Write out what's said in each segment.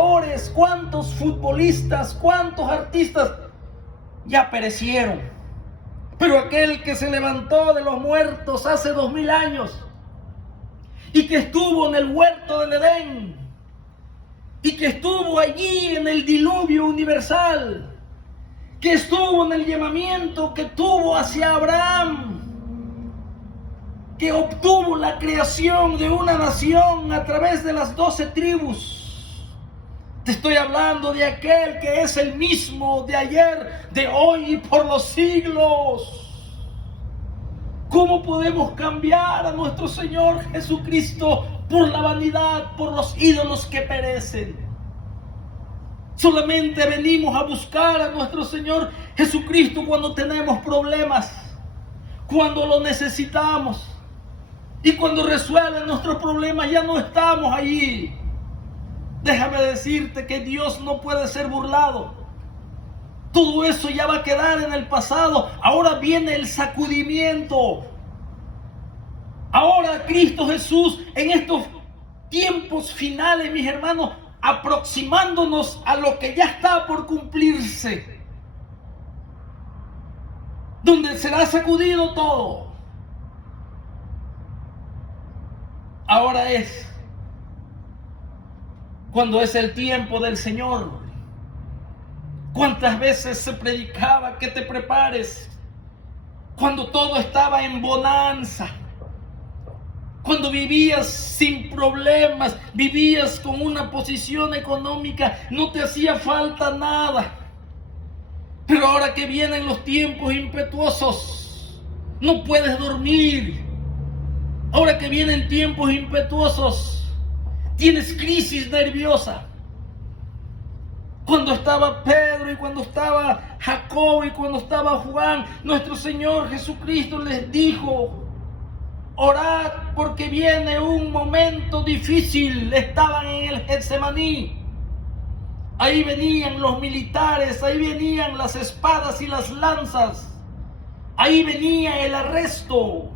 boxeadores, cuántos futbolistas, cuántos artistas ya perecieron. Pero aquel que se levantó de los muertos hace 2000 años y que estuvo en el huerto del Edén y que estuvo allí en el diluvio universal, que estuvo en el llamamiento que tuvo hacia Abraham, que obtuvo la creación de una nación a través de las 12 tribus. Te estoy hablando de aquel que es el mismo de ayer, de hoy y por los siglos. ¿Cómo podemos cambiar a nuestro Señor Jesucristo por la vanidad, por los ídolos que perecen? Solamente venimos a buscar a nuestro Señor Jesucristo cuando tenemos problemas, cuando lo necesitamos. Y cuando resuelven nuestros problemas ya no estamos allí. Déjame decirte que Dios no puede ser burlado. Todo eso ya va a quedar en el pasado. Ahora viene el sacudimiento. Ahora Cristo Jesús, en estos tiempos finales, mis hermanos, aproximándonos a lo que ya está por cumplirse, donde será sacudido todo. Ahora es cuando es el tiempo del Señor. ¿Cuántas veces se predicaba que te prepares? Cuando todo estaba en bonanza, cuando vivías sin problemas, vivías con una posición económica, no te hacía falta nada. Pero ahora que vienen los tiempos impetuosos, no puedes dormir. Ahora que vienen tiempos impetuosos, tienes crisis nerviosa. Cuando estaba Pedro y cuando estaba Jacob y cuando estaba Juan, nuestro Señor Jesucristo les dijo: orad porque viene un momento difícil. Estaban en el Getsemaní. Ahí venían los militares, ahí venían las espadas y las lanzas. Ahí venía el arresto.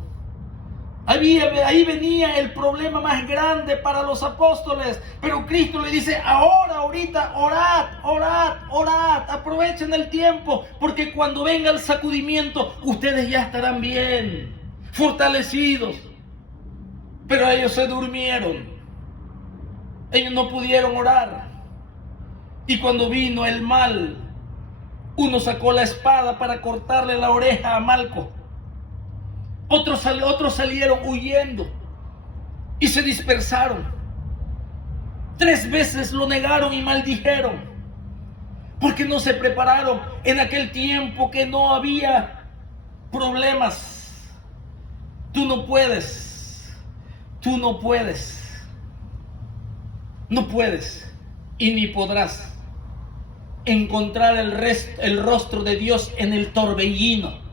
Ahí venía el problema más grande para los apóstoles. Pero Cristo le dice: ahorita, orad, aprovechen el tiempo, porque cuando venga el sacudimiento, ustedes ya estarán bien, fortalecidos. Pero ellos se durmieron. Ellos no pudieron orar. Y cuando vino el mal, uno sacó la espada para cortarle la oreja a Malco. Otros salieron huyendo y se dispersaron. 3 veces lo negaron y maldijeron, porque no se prepararon en aquel tiempo que no había problemas. Tú no puedes y ni podrás encontrar el rostro de Dios en el torbellino.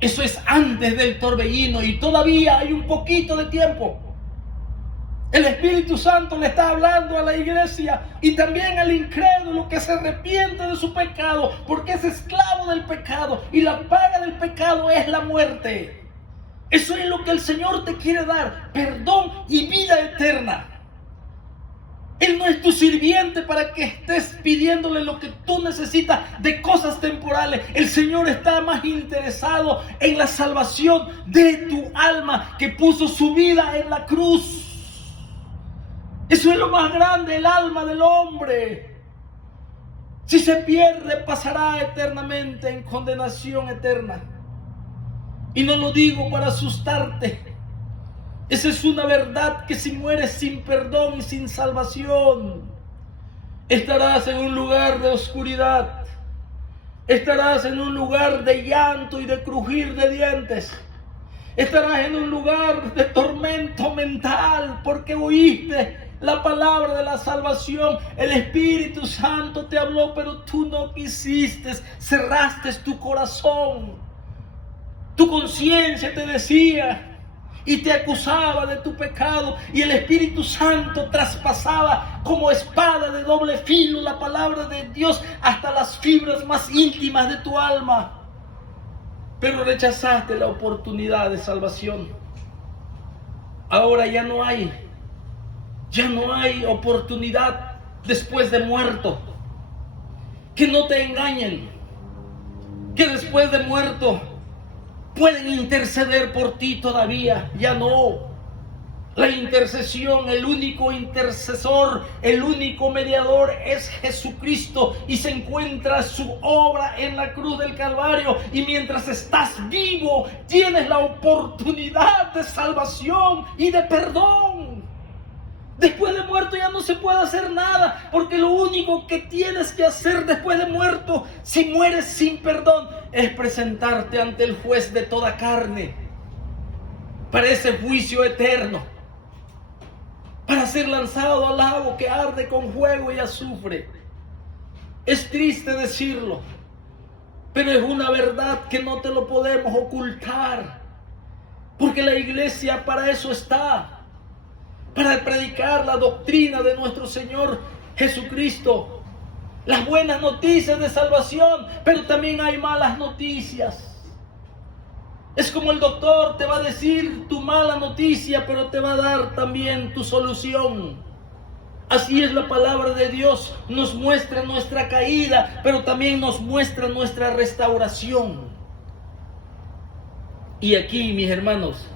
Eso es antes del torbellino y todavía hay un poquito de tiempo. El Espíritu Santo le está hablando a la iglesia y también al incrédulo que se arrepiente de su pecado, porque es esclavo del pecado y la paga del pecado es la muerte. Eso es lo que el Señor te quiere dar: perdón y vida eterna. Él no es tu sirviente para que estés pidiéndole lo que tú necesitas de cosas temporales. El Señor está más interesado en la salvación de tu alma, que puso su vida en la cruz. Eso es lo más grande, el alma del hombre. Si se pierde, pasará eternamente en condenación eterna. Y no lo digo para asustarte. Esa es una verdad, que si mueres sin perdón y sin salvación, estarás en un lugar de oscuridad, estarás en un lugar de llanto y de crujir de dientes, estarás en un lugar de tormento mental, porque oíste la palabra de la salvación. El Espíritu Santo te habló, pero tú no quisiste, cerraste tu corazón. Tu conciencia te decía y te acusaba de tu pecado, y el Espíritu Santo traspasaba como espada de doble filo la palabra de Dios hasta las fibras más íntimas de tu alma. Pero rechazaste la oportunidad de salvación. Ahora ya no hay oportunidad después de muerto. Que no te engañen, que después de muerto pueden interceder por ti todavía. Ya no. La intercesión, el único intercesor, el único mediador es Jesucristo, y se encuentra su obra en la cruz del Calvario. Y mientras estás vivo, tienes la oportunidad de salvación y de perdón. Después de muerto ya no se puede hacer nada, porque lo único que tienes que hacer después de muerto, si mueres sin perdón, es presentarte ante el juez de toda carne para ese juicio eterno, para ser lanzado al lago que arde con fuego y azufre. Es triste decirlo, pero es una verdad que no te lo podemos ocultar, porque la iglesia para eso está, para predicar la doctrina de nuestro Señor Jesucristo, las buenas noticias de salvación. Pero también hay malas noticias. Es como el doctor te va a decir tu mala noticia, pero te va a dar también tu solución. Así es la palabra de Dios. Nos muestra nuestra caída, pero también nos muestra nuestra restauración. Y aquí, mis hermanos,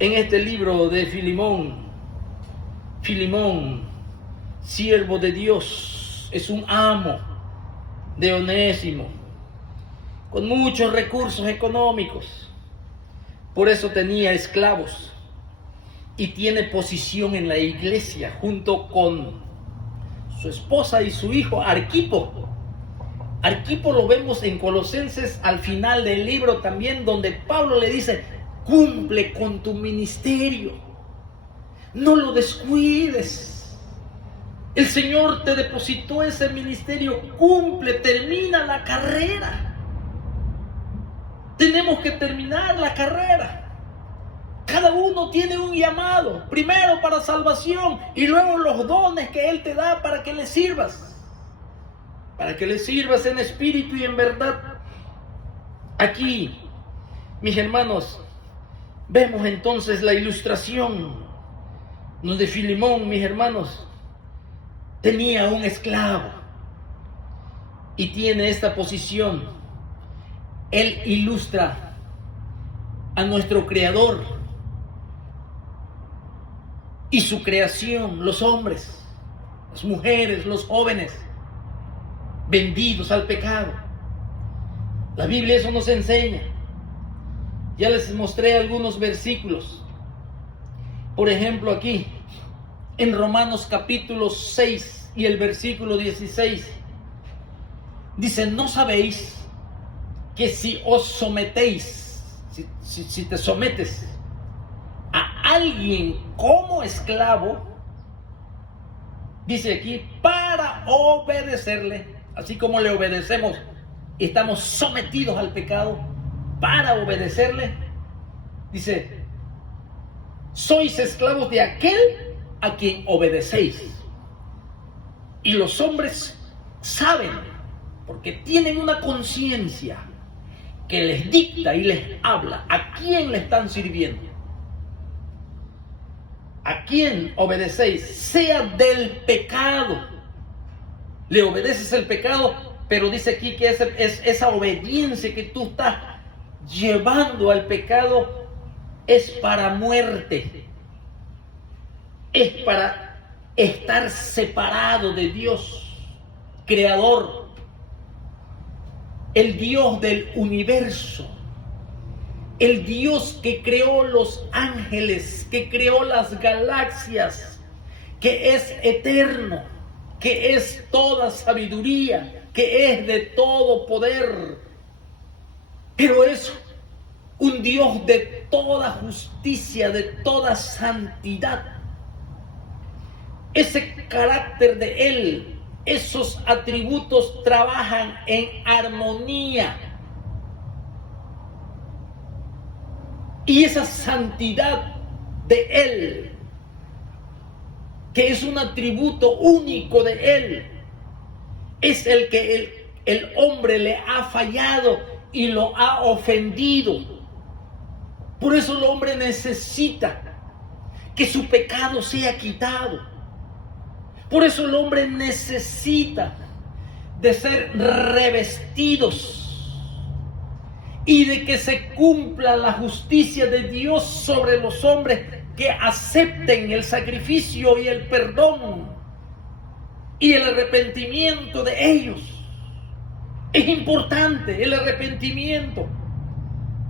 en este libro de Filemón, siervo de Dios, es un amo de Onésimo, con muchos recursos económicos. Por eso tenía esclavos y tiene posición en la iglesia junto con su esposa y su hijo Arquipo. Arquipo lo vemos en Colosenses al final del libro también, donde Pablo le dice: cumple con tu ministerio, no lo descuides. El Señor te depositó ese ministerio, cumple, termina la carrera. Tenemos que terminar la carrera. Cada uno tiene un llamado, primero para salvación y luego los dones que Él te da para que le sirvas. Para que le sirvas en espíritu y en verdad. Aquí, mis hermanos, vemos entonces la ilustración donde Filemón, mis hermanos, tenía un esclavo y tiene esta posición. Él ilustra a nuestro Creador y su creación, los hombres, las mujeres, los jóvenes, vendidos al pecado. La Biblia eso nos enseña. Ya les mostré algunos versículos. Por ejemplo, aquí, en Romanos capítulo 6 y el versículo 16, dice: ¿no sabéis que si os sometéis, si te sometes a alguien como esclavo, dice aquí, para obedecerle, así como le obedecemos y estamos sometidos al pecado, para obedecerle, dice, sois esclavos de aquel a quien obedecéis? Y los hombres saben, porque tienen una conciencia que les dicta y les habla a quién le están sirviendo. ¿A quién obedecéis? Sea del pecado. Le obedeces el pecado, pero dice aquí que es esa obediencia que tú estás llevando al pecado es para muerte. Es para estar separado de Dios, creador, el Dios del universo, el Dios que creó los ángeles, que creó las galaxias, que es eterno, que es toda sabiduría, que es de todo poder, pero es un Dios de toda justicia, de toda santidad. Ese carácter de Él, esos atributos trabajan en armonía. Y esa santidad de Él, que es un atributo único de Él, es el que el hombre le ha fallado y lo ha ofendido. Por eso el hombre necesita que su pecado sea quitado. Por eso el hombre necesita de ser revestidos y de que se cumpla la justicia de Dios sobre los hombres que acepten el sacrificio y el perdón y el arrepentimiento de ellos. Es importante el arrepentimiento.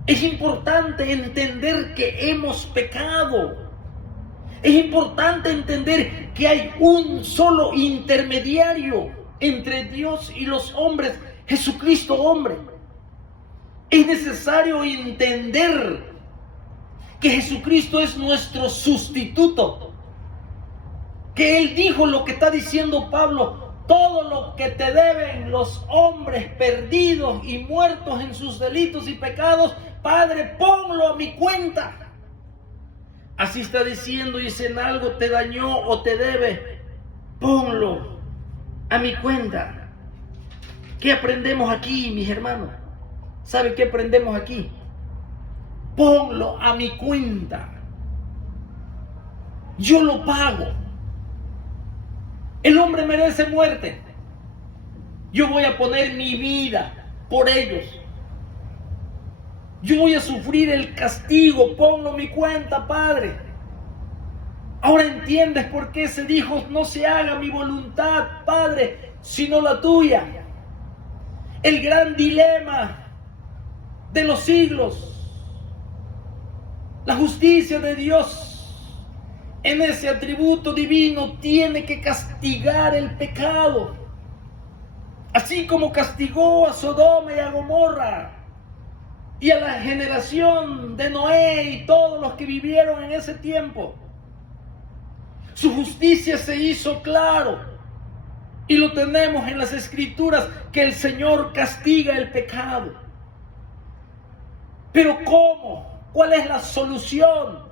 Es importante entender que hemos pecado. Es importante entender que hay un solo intermediario entre Dios y los hombres, Jesucristo hombre. Es necesario entender que Jesucristo es nuestro sustituto. Que Él dijo lo que está diciendo Pablo: todo lo que te deben los hombres perdidos y muertos en sus delitos y pecados, Padre, ponlo a mi cuenta. Así está diciendo, y si en algo te dañó o te debe, ponlo a mi cuenta. ¿Qué aprendemos aquí, mis hermanos? ¿Sabe qué aprendemos aquí? Ponlo a mi cuenta. Yo lo pago. El hombre merece muerte. Yo voy a poner mi vida por ellos. Yo voy a sufrir el castigo. Ponlo a mi cuenta, Padre. Ahora entiendes por qué se dijo: no se haga mi voluntad, Padre, sino la tuya. El gran dilema de los siglos. La justicia de Dios en ese atributo divino tiene que castigar el pecado. Así como castigó a Sodoma y a Gomorra y a la generación de Noé y todos los que vivieron en ese tiempo. Su justicia se hizo claro y lo tenemos en las Escrituras, que el Señor castiga el pecado. Pero ¿cómo? ¿Cuál es la solución?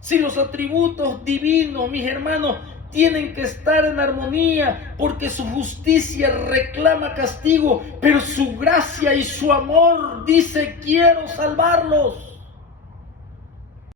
Si los atributos divinos, mis hermanos, tienen que estar en armonía, porque su justicia reclama castigo, pero su gracia y su amor dice: quiero salvarlos.